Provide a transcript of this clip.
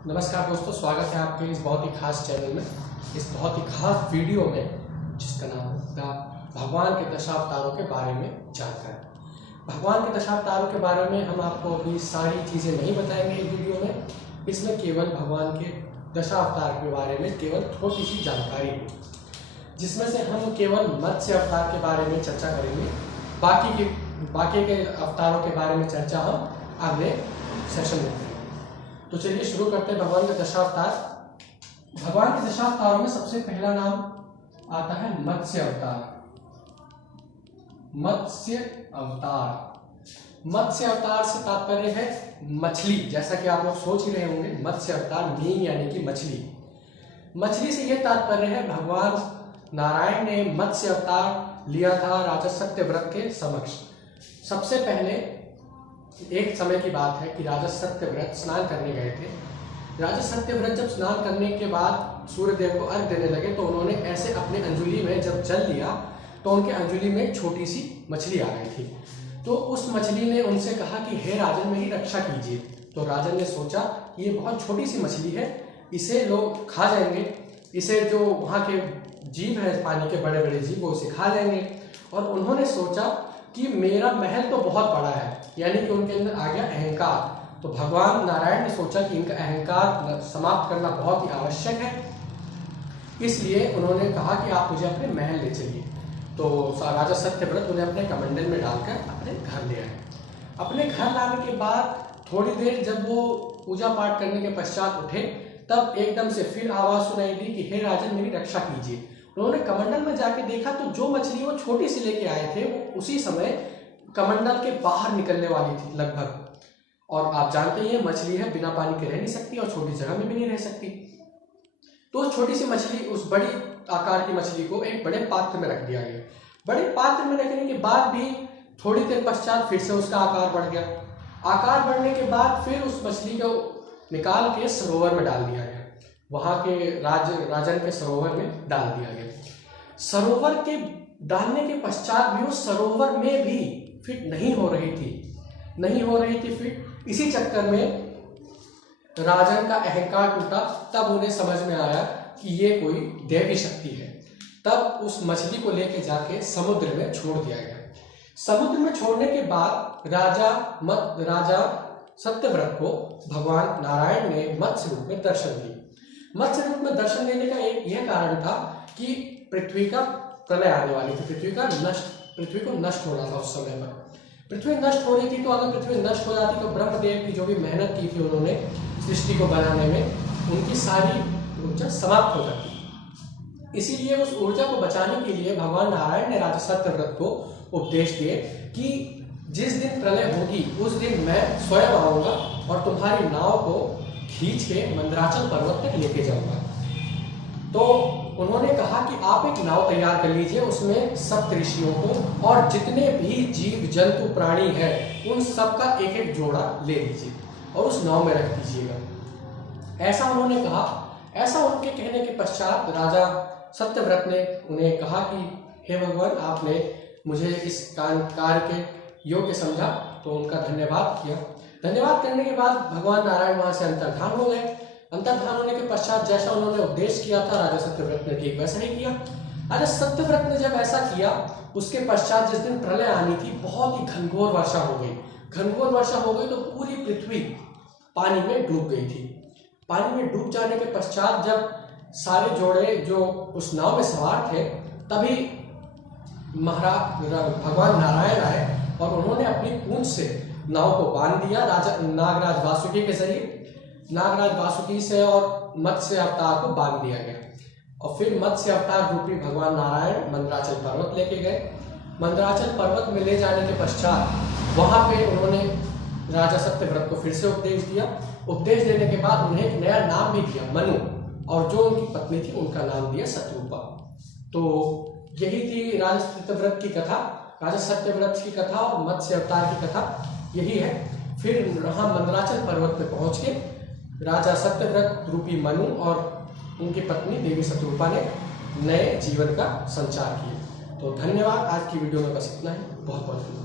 नमस्कार दोस्तों, स्वागत है आपके इस बहुत ही खास चैनल में, इस बहुत ही खास वीडियो में जिसका नाम है भगवान के दशावतारों के बारे में जानकारी। भगवान के दशावतारों के बारे में हम आपको अभी सारी चीज़ें नहीं बताएंगे इस वीडियो में। इसमें केवल भगवान के दशावतार के बारे में केवल थोड़ी सी जानकारी है, जिसमें से हम केवल मत्स्य अवतार के बारे में चर्चा करेंगे। बाकी के अवतारों के बारे में चर्चा हम अगले सेशन में करेंगे। तो चलिए शुरू करते हैं भगवान के दशावतार। भगवान के दशावतारों में सबसे पहला नाम आता है मत्स्य अवतार। मत्स्य अवतार, मत्स्य अवतार से तात्पर्य है मछली। जैसा कि आप लोग सोच ही रहे होंगे, मत्स्य अवतार मीन यानी कि मछली। मछली से यह तात्पर्य है भगवान नारायण ने मत्स्य अवतार लिया था राजा सत्यव्रत के समक्ष। सबसे पहले एक समय की बात है कि राजा सत्यव्रत स्नान करने गए थे। राजा सत्यव्रत जब स्नान करने के बाद सूर्यदेव को अर्घ देने लगे तो उन्होंने ऐसे अपने अंजुली में जब जल लिया तो उनके अंजुली में एक छोटी सी मछली आ गई थी। तो उस मछली ने उनसे कहा कि हे राजन, मेरी रक्षा कीजिए। तो राजन ने सोचा कि ये बहुत छोटी सी मछली है, इसे लोग खा जाएंगे, इसे जो वहाँ के जीव है पानी के बड़े बड़े जीव वो इसे खा जाएंगे। और उन्होंने सोचा कि मेरा महल तो बहुत बड़ा है, यानी कि उनके अंदर आ गया अहंकार। तो भगवान नारायण ने सोचा कि इनका अहंकार समाप्त करना बहुत ही आवश्यक है, इसलिए उन्होंने कहा कि आप मुझे अपने महल ले चलिए। तो राजा सत्यव्रत उन्हें अपने कमंडल में डालकर अपने घर ले आए। अपने घर लाने के बाद थोड़ी देर जब वो पूजा पाठ करने के पश्चात उठे, तब एकदम से फिर आवाज सुनाई दी कि हे राजन, मेरी रक्षा कीजिए। उन्होंने कमंडल में जाके देखा तो जो मछली वो छोटी सी लेके आए थे वो उसी समय कमंडल के बाहर निकलने वाली थी लगभग। और आप जानते ही मछली है, बिना पानी के रह नहीं सकती और छोटी जगह में भी नहीं रह सकती। तो छोटी सी मछली, उस बड़ी आकार की मछली को एक बड़े पात्र में रख दिया गया। बड़े पात्र में रखने के बाद भी थोड़ी देर पश्चात फिर से उसका आकार बढ़ गया। आकार बढ़ने के बाद फिर उस मछली को निकाल के सरोवर में डाल दिया गया। वहां के राजन के सरोवर में डाल दिया गया। सरोवर के डालने के पश्चात भी उस सरोवर में भी फिट नहीं हो रही थी फिट। इसी चक्कर में राजन का अहंकार टूटा। तब उन्हें समझ में आया कि ये कोई दैवी शक्ति है। तब उस मछली को लेके जाके समुद्र में छोड़ दिया गया। समुद्र में छोड़ने के बाद राजा सत्यव्रत को भगवान नारायण ने मत्स्य रूप में दर्शन दिए। मत्स्य रूप में दर्शन देने का एक यह कारण था कि पृथ्वी का प्रलय आने वाली थी। पृथ्वी को नष्ट होना था उस समय पर। पृथ्वी नष्ट हो रही थी, तो अगर पृथ्वी नष्ट हो जाती तो ब्रह्मदेव की जो भी मेहनत की थी उन्होंने सृष्टि को बनाने में, उनकी सारी ऊर्जा समाप्त हो जाती। इसीलिए उस ऊर्जा को बचाने के लिए भगवान नारायण ने राजा सत्यव्रत को उपदेश दिए कि जिस दिन प्रलय होगी उस दिन मैं स्वयं आऊंगा और तुम्हारी नाव को खींच के मंदराचल पर्वत तक लेके जाऊंगा। तो उन्होंने कहा कि आप एक नाव तैयार कर लीजिए, उसमें सप्त ऋषियों को और जितने भी जीव जंतु प्राणी हैं उन सब का एक एक जोड़ा ले लीजिए और उस नाव में रख दीजिएगा। ऐसा उन्होंने कहा। ऐसा उनके कहने के पश्चात राजा सत्यव्रत ने उन्हें कहा कि हे भगवान, आपने मुझे इस कार्य के योग्य समझा। तो उनका धन्यवाद किया। धन्यवाद करने के बाद भगवान नारायण वहां से अंतर्धान हो गए। अंतर्धान होने के पश्चात जैसा उन्होंने उपदेश किया था राजा सत्यव्रत ने ठीक वैसा ही किया। राजा सत्यव्रत ने जब ऐसा किया, उसके पश्चात जिस दिन प्रलय आनी थी बहुत ही घनघोर वर्षा हो गई। तो पूरी पृथ्वी पानी में डूब गई थी। पानी में डूब जाने के पश्चात जब सारे जोड़े जो उस नाव में सवार थे, तभी भगवान नारायण आए और उन्होंने अपनी पूंछ से नाव को बांध दिया राजा नागराज वासुकी के जरिए। नागराज वासुकी से और मत्स्य अवतार को बांध दिया गया। और फिर मत्स्य अवतार रूपी भगवान नारायण मंदराचल पर्वत लेके गए। मंदराचल पर्वत में ले जाने के पश्चात वहां पे उन्होंने राजा सत्यव्रत को फिर से उपदेश दिया। उपदेश देने के बाद उन्हें एक नया नाम भी दिया, मनु, और जो उनकी पत्नी थी उनका नाम दिया शत्रुपा। तो यही थी राजा सत्यव्रत की कथा। राजा सत्यव्रत की कथा और मत्स्य अवतार की कथा यही है। फिर वहां मंदराचल पर्वत पे पहुंच के राजा सत्यव्रत रूपी मनु और उनकी पत्नी देवी शत्रुपा ने नए जीवन का संचार किया। तो धन्यवाद। आज की वीडियो में बस इतना ही। बहुत बहुत धन्यवाद।